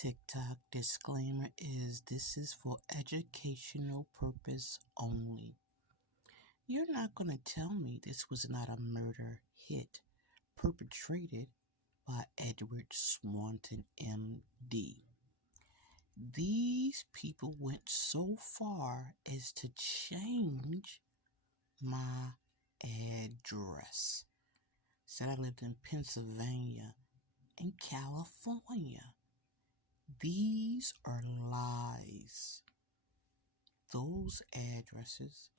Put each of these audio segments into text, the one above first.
TikTok disclaimer is this is for educational purpose only. You're not going to tell me this was not a murder hit perpetrated by Edward Swanton, MD. These people went so far as to change my address. Said I lived in Pennsylvania and California. These are lies. Those addresses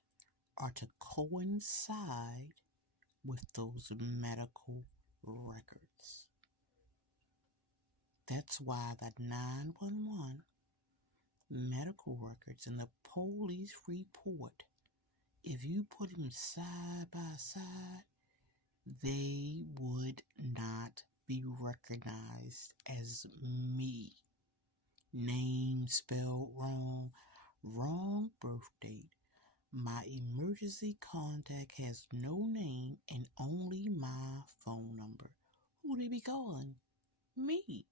are to coincide with those medical records. That's why the 911 medical records and the police report, if you put them side by side, they would not be recognized as me. Name spelled wrong, wrong birth date. My emergency contact has no name and only my phone number. Who they be calling? Me.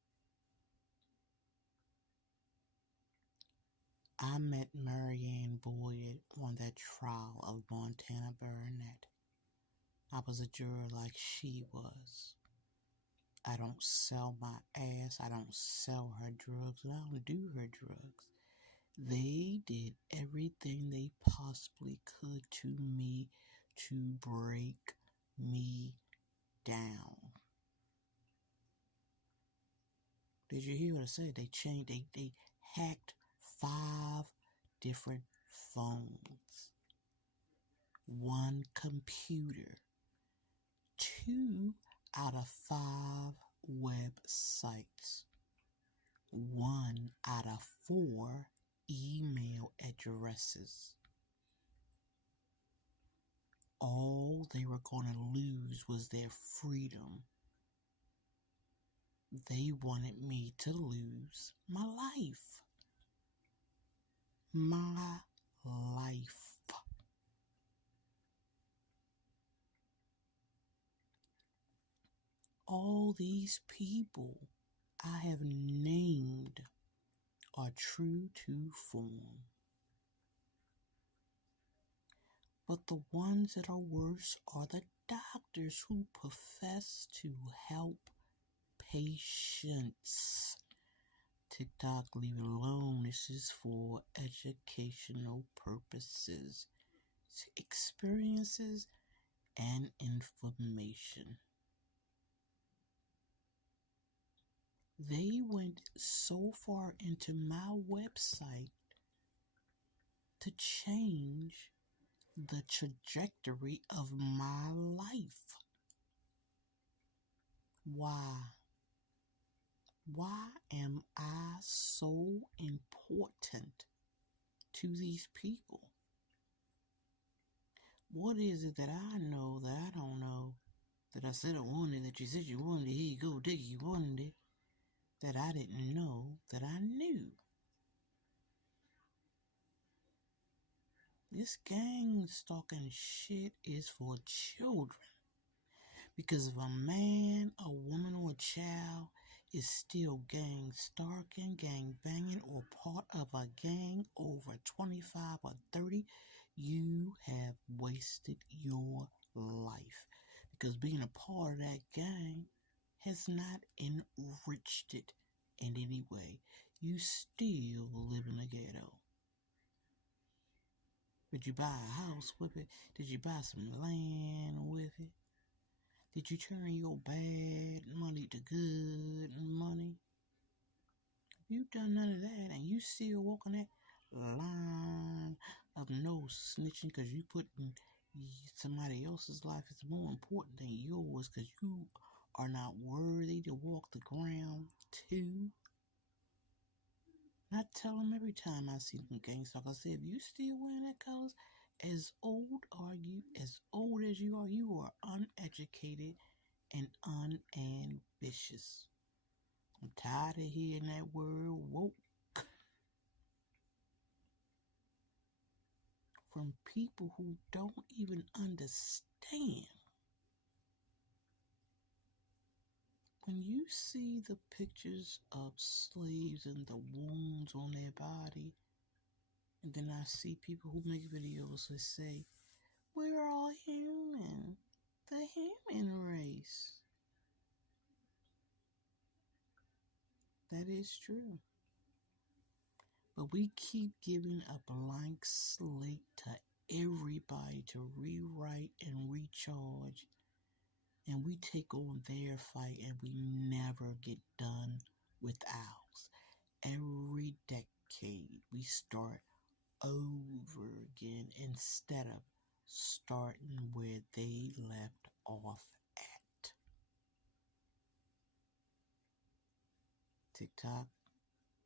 I met Marianne Boyd on that trial of Montana Burnett. I was a juror like she was. I don't sell my ass. I don't sell her drugs. And I don't do her drugs. They did everything they possibly could to me to break me down. Did you hear what I said? They hacked 5 different phones, 1 computer, 2 out of 5 websites, 1 out of 4 email addresses. All they were going to lose was their freedom. They wanted me to lose my life. My life. All these people I have named are true to form. But the ones that are worse are the doctors who profess to help patients. TikTok, leave it alone. This is for educational purposes, experiences, and information. They went so far into my website to change the trajectory of my life. Why? Why am I so important to these people? What is it that I know that I don't know? That I said I wanted, that you said you wanted, here you go, Diggy, you wanted it. That I didn't know that I knew. This gang stalking shit is for children. Because if a man, a woman, or a child is still gang stalking, gang banging, or part of a gang over 25 or 30, you have wasted your life. Because being a part of that gang has not enriched it in any way. You still live in the ghetto. Did you buy a house with it? Did you buy some land with it? Did you turn your bad money to good money? You've done none of that, and you still walking that line of no snitching because you putting somebody else's life is more important than yours because you are not worthy to walk the ground too. I tell them every time I see them gang stalkers, I say, if you still wearing that colors, as old as you are uneducated and unambitious. I'm tired of hearing that word woke from people who don't even understand when you see the pictures of slaves and the wounds on their body, and then I see people who make videos that say, we're all human, the human race. That is true. But we keep giving a blank slate to everybody to rewrite and recharge. And we take on their fight and we never get done with ours. Every decade we start over again instead of starting where they left off at. TikTok,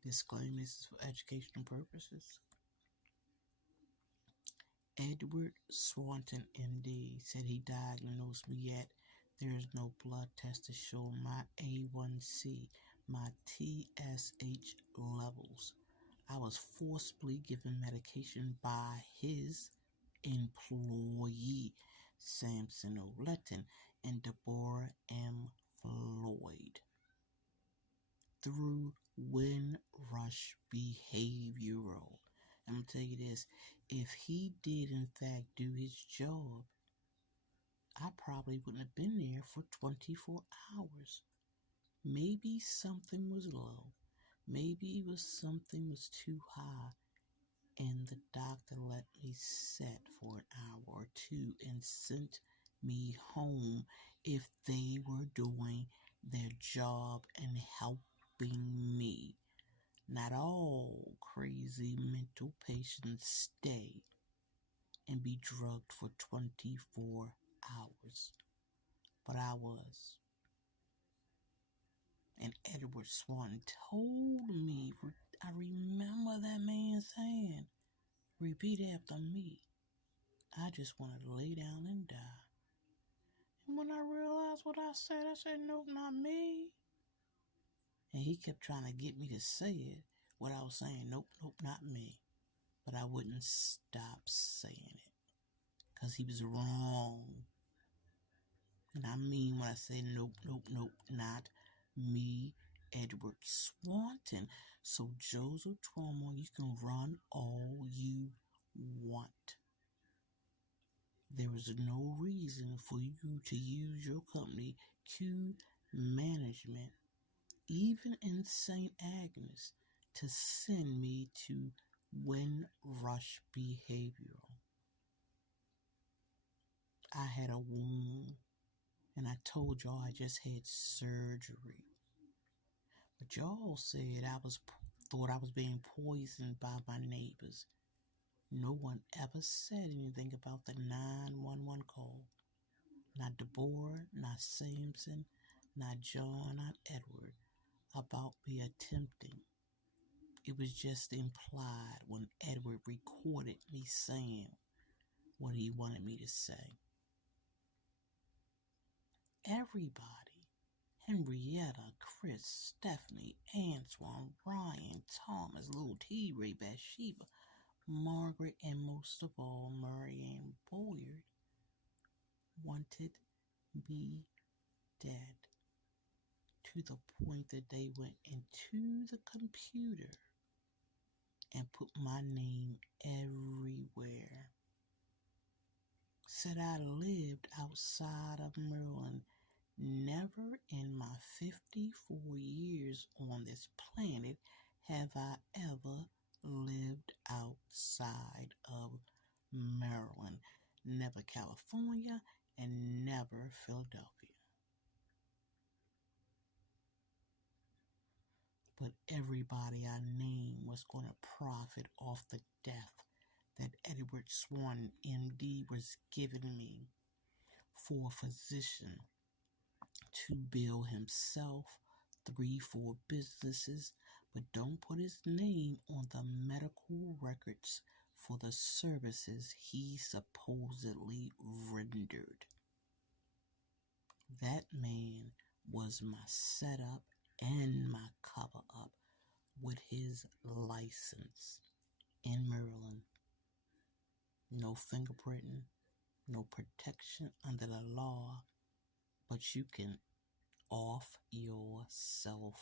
disclaimer, this is for educational purposes. Edward Swanton, MD, said he diagnosed me, yet there is no blood test to show my A1C, my TSH levels. I was forcibly given medication by his employee, Samson O'Letton and Deborah M. Floyd, through Windrush Behavioral. I'm going to tell you this, if he did in fact do his job, I probably wouldn't have been there for 24 hours. Maybe something was low. Maybe something was too high, and the doctor let me sit for an hour or two and sent me home if they were doing their job and helping me. Not all crazy mental patients stay and be drugged for 24 hours. But I was. And Edward Swanton told me, I remember that man saying, repeat after me. I just want to lay down and die. And when I realized what I said, nope, not me. And he kept trying to get me to say it, what I was saying, nope, not me. But I wouldn't stop saying it, because he was wrong. And I mean when I say nope, not me, Edward Swanton. So Joseph Twomar, you can run all you want. There is no reason for you to use your company, Q Management, even in St. Agnes, to send me to Windrush Behavioral. I had a wound, and I told y'all I just had surgery. But y'all said thought I was being poisoned by my neighbors. No one ever said anything about the 911 call. Not Deborah, not Samson, not John, not Edward, about me attempting. It was just implied when Edward recorded me saying what he wanted me to say. Everybody, Henrietta, Chris, Stephanie, Antoine, Ryan, Thomas, Lil T, Ray, Bathsheba, Margaret, and most of all, Marianne Boyd, wanted me dead, to the point that they went into the computer and put my name everywhere. Said I lived outside of Maryland. Never in my 54 years on this planet have I ever lived outside of Maryland. Never California and never Philadelphia. But everybody I named was going to profit off the death that Edward Swanton, MD, was giving me for a physician to bill himself 3-4 businesses, but don't put his name on the medical records for the services he supposedly rendered. That man was my setup and my cover up with his license in Maryland. No fingerprinting, no protection under the law, but you can off your self